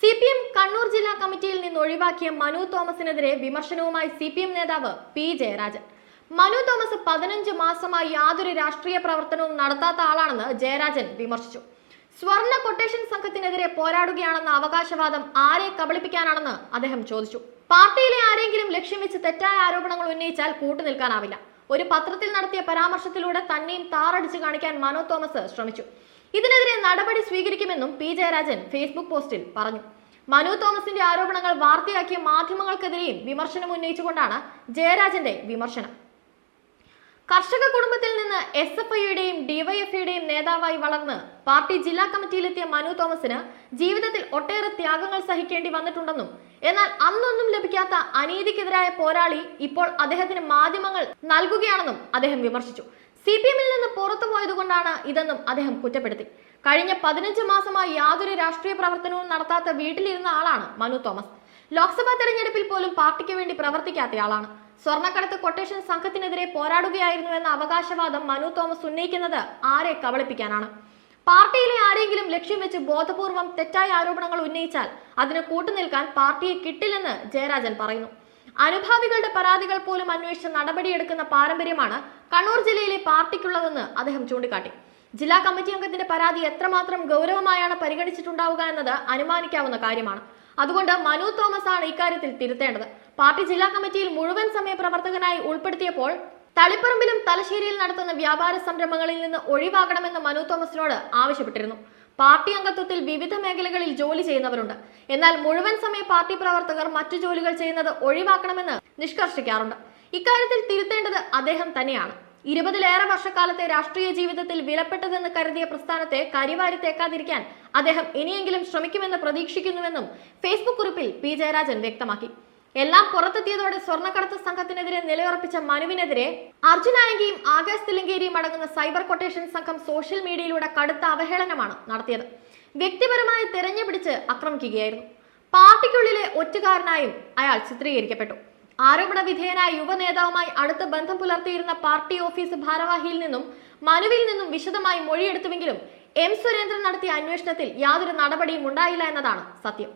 C P M Kannur ജില്ലാ കമ്മിറ്റിയിൽ നിന്ന് ഒഴിവാക്കിയ മനു തോമസിനെതിരെ വിമർശനവുമായി സി പി എം നേതാവ് പി ജയരാജൻ. മനു തോമസ് പതിനഞ്ച് മാസമായി യാതൊരു രാഷ്ട്രീയ പ്രവർത്തനവും നടത്താത്ത ആളാണെന്ന് ജയരാജൻ വിമർശിച്ചു. സ്വർണ കൊട്ടേഷൻ സംഘത്തിനെതിരെ പോരാടുകയാണെന്ന അവകാശവാദം ആരെ കബളിപ്പിക്കാനാണെന്ന് അദ്ദേഹം ചോദിച്ചു. പാർട്ടിയിലെ ആരെങ്കിലും ലക്ഷ്യം വെച്ച് തെറ്റായ ആരോപണങ്ങൾ ഉന്നയിച്ചാൽ കൂട്ടുനിൽക്കാനാവില്ല. ഒരു പത്രത്തിൽ നടത്തിയ പരാമർശത്തിലൂടെ തന്നെയും താറടിച്ച് കാണിക്കാൻ മനോ തോമസ് ശ്രമിച്ചു. ഇതിനെതിരെ നടപടി സ്വീകരിക്കുമെന്നും പി ജയരാജൻ ഫേസ്ബുക്ക് പോസ്റ്റിൽ പറഞ്ഞു. മനു തോമസിന്റെ ആരോപണങ്ങൾ വാർത്തയാക്കിയ മാധ്യമങ്ങൾക്കെതിരെയും വിമർശനം ഉന്നയിച്ചുകൊണ്ടാണ് ജയരാജന്റെ വിമർശനം. കർഷക കുടുംബത്തിൽ നിന്ന് എസ് എഫ് ഐയുടെയും ഡിവൈഎഫ്ഐയുടെയും നേതാവായി വളർന്ന് പാർട്ടി ജില്ലാ കമ്മിറ്റിയിലെത്തിയ മനു തോമസിന് ജീവിതത്തിൽ ഒട്ടേറെ ത്യാഗങ്ങൾ സഹിക്കേണ്ടി വന്നിട്ടുണ്ടെന്നും എന്നാൽ അന്നൊന്നും ലഭിക്കാത്ത അനീതിക്കെതിരായ പോരാളി ഇപ്പോൾ അദ്ദേഹത്തിന് മാധ്യമങ്ങൾ നൽകുകയാണെന്നും അദ്ദേഹം വിമർശിച്ചു. സി പി എമ്മിൽ നിന്ന് പുറത്തു പോയതുകൊണ്ടാണ് ഇതെന്നും അദ്ദേഹം കുറ്റപ്പെടുത്തി. കഴിഞ്ഞ പതിനഞ്ച് മാസമായി യാതൊരു രാഷ്ട്രീയ പ്രവർത്തനവും നടത്താത്ത വീട്ടിലിരുന്ന ആളാണ് മനു തോമസ്. ലോക്സഭാ തെരഞ്ഞെടുപ്പിൽ പോലും പാർട്ടിക്ക് വേണ്ടി പ്രവർത്തിക്കാത്തയാളാണ്. സ്വർണക്കടത്ത് കൊട്ടേഷൻ സംഘത്തിനെതിരെ പോരാടുകയായിരുന്നു എന്ന അവകാശവാദം മനു തോമസ് ഉന്നയിക്കുന്നത് ആരെ കബളിപ്പിക്കാനാണ്? പാർട്ടിയിലെ ആരെങ്കിലും ലക്ഷ്യം വെച്ച് ബോധപൂർവം തെറ്റായ ആരോപണങ്ങൾ ഉന്നയിച്ചാൽ അതിന് കൂട്ടുനിൽക്കാൻ പാർട്ടിയെ കിട്ടില്ലെന്ന് ജയരാജൻ പറയുന്നു. അനുഭാവികളുടെ പരാതികൾ പോലും അന്വേഷിച്ച് നടപടിയെടുക്കുന്ന പാരമ്പര്യമാണ് കണ്ണൂർ ജില്ലയിലെ പാർട്ടിക്കുള്ളതെന്ന് അദ്ദേഹം ചൂണ്ടിക്കാട്ടി. ജില്ലാ കമ്മിറ്റി അംഗത്തിന്റെ പരാതി എത്രമാത്രം ഗൗരവമായാണ് പരിഗണിച്ചിട്ടുണ്ടാവുക എന്നത് അനുമാനിക്കാവുന്ന കാര്യമാണ്. അതുകൊണ്ട് മനു തോമസ് ആണ് ഇക്കാര്യത്തിൽ തിരുത്തേണ്ടത്. പാർട്ടി ജില്ലാ കമ്മിറ്റിയിൽ മുഴുവൻ സമയ പ്രവർത്തകനായി ഉൾപ്പെടുത്തിയപ്പോൾ തളിപ്പറമ്പിലും തലശ്ശേരിയിൽ നടത്തുന്ന വ്യാപാര സംരംഭങ്ങളിൽ നിന്ന് ഒഴിവാകണമെന്ന് മനു തോമസിനോട് ആവശ്യപ്പെട്ടിരുന്നു. പാർട്ടി അംഗത്വത്തിൽ വിവിധ മേഖലകളിൽ ജോലി ചെയ്യുന്നവരുണ്ട്. എന്നാൽ മുഴുവൻ സമയ പാർട്ടി പ്രവർത്തകർ മറ്റു ജോലികൾ ചെയ്യുന്നത് ഒഴിവാക്കണമെന്ന് നിഷ്കർഷിക്കാറുണ്ട്. ഇക്കാര്യത്തിൽ തിരുത്തേണ്ടത് അദ്ദേഹം തന്നെയാണ്. ഇരുപതിലേറെ വർഷക്കാലത്തെ രാഷ്ട്രീയ ജീവിതത്തിൽ വിലപ്പെട്ടതെന്ന് കരുതിയ പ്രസ്ഥാനത്തെ കരിവാരി തേക്കാതിരിക്കാൻ അദ്ദേഹം ഇനിയെങ്കിലും ശ്രമിക്കുമെന്ന് പ്രതീക്ഷിക്കുന്നുവെന്നും ഫേസ്ബുക്ക് കുറിപ്പിൽ പി ജയരാജൻ വ്യക്തമാക്കി. എല്ലാം പുറത്തെത്തിയതോടെ സ്വർണക്കടത്ത് സംഘത്തിനെതിരെ നിലയുറപ്പിച്ച മനുവിനെതിരെ അർജുനായങ്കിയും ആകാശ് തിലങ്കേരിയും അടങ്ങുന്ന സൈബർ കൊട്ടേഷൻ സംഘം സോഷ്യൽ മീഡിയയിലൂടെ കടുത്ത അവഹേളനമാണ് നടത്തിയത്. വ്യക്തിപരമായി തെരഞ്ഞുപിടിച്ച് ആക്രമിക്കുകയായിരുന്നു. പാർട്ടിക്കുള്ളിലെ ഒറ്റുകാരനായും അയാൾ ചിത്രീകരിക്കപ്പെട്ടു. ആരോപണ വിധേയനായ യുവനേതാവുമായി അടുത്ത ബന്ധം പുലർത്തിയിരുന്ന പാർട്ടി ഓഫീസ് ഭാരവാഹിയിൽ നിന്നും മനുവിൽ നിന്നും വിശദമായി മൊഴിയെടുത്തുവെങ്കിലും എം സുരേന്ദ്രൻ നടത്തിയ അന്വേഷണത്തിൽ യാതൊരു നടപടിയും ഉണ്ടായില്ല എന്നതാണ് സത്യം.